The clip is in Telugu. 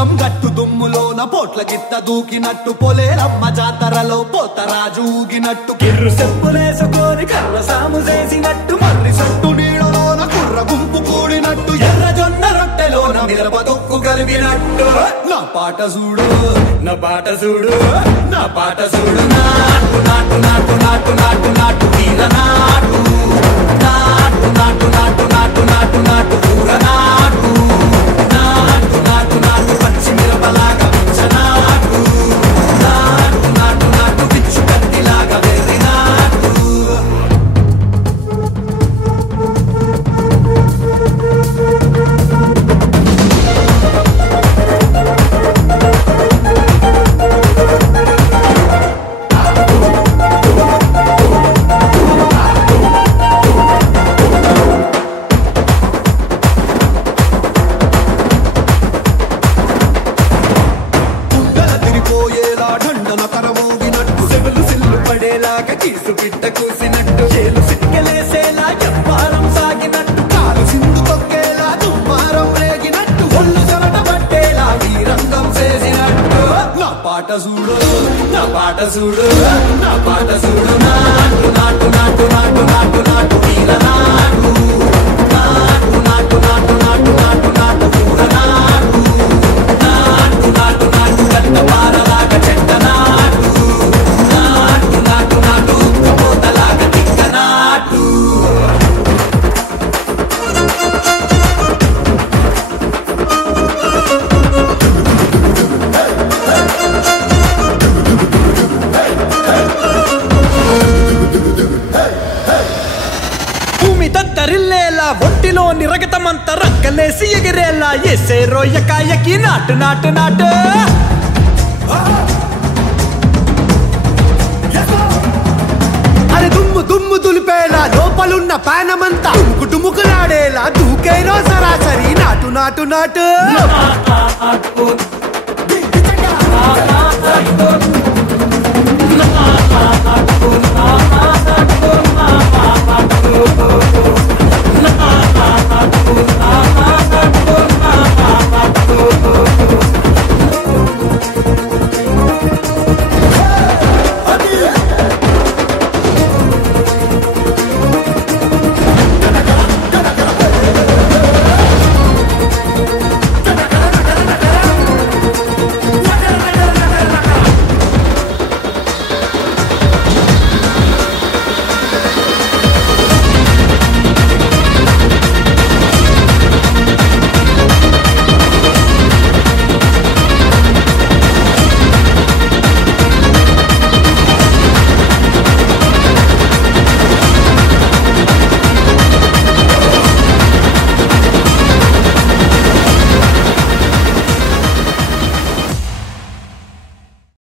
పొలం గట్టు దుమ్ములోన పోట్ల గిత్త దూకినట్టు పొలేరమ్మ జాతరలో పోతరాజు ఊగినట్టు కిర్రు చెప్పులేసుకొని కర్ర సాము చేసినట్టు మర్రి సొట్టు నీడలోన కుర్ర గుంపు కూడినట్టు ఎర్ర జొన్న రొట్టెలోన మిరప దొక్కు కలిపినట్టు నా పాట చూడు నా పాట చూడు నా పాట చూడు నాటు నాటు నాటు నాటు నాటు నాటు తీర నాటు నాటు నాటు నాటు నాటు నాటు నాటు కూర నాటు నాటు నాటు నాటు పచ్చి మిరపలాగా నాటు నాటు నాటు నాటు పిచ్చు కత్తిలాగా వెర్రి నాటు కీసు బిడ్డ కూసినట్టు చేలు సిక్కలేసేలా చెప్పారం సాగినట్టు కాలు సింధు తొక్కేలా దుమ్మారం రేగినట్టు ఒళ్ళు చెమట పట్టేలా వీరంగం చేసినట్టు నా పాట చూడు నా పాట చూడు నా పాట చూడు నాటు నాటు నాటు నాటు నాటు నాటు తీర నాటు నాటు నాటు నాటు నాటు నాటు నాటు కూర నాటు నాటు నాటు నాటు గంట పారలాగా చెట్ట నాటు నాటు నాటు నాటు కబోతలాగా తిక్క నాటు భూమి దద్దరిల్లేలా ఒంటిలోని రగతమంతా రక్కలేసి ఎగిరేలా ఎసే రోయకాయకి నాటు నాటు నాటు అరే దుమ్ము దుమ్ము దులిపేలా లోపలున్న పానమంతా డుముకులాడేలా దూకేరో సరాసరి నాటు నాటు నాటు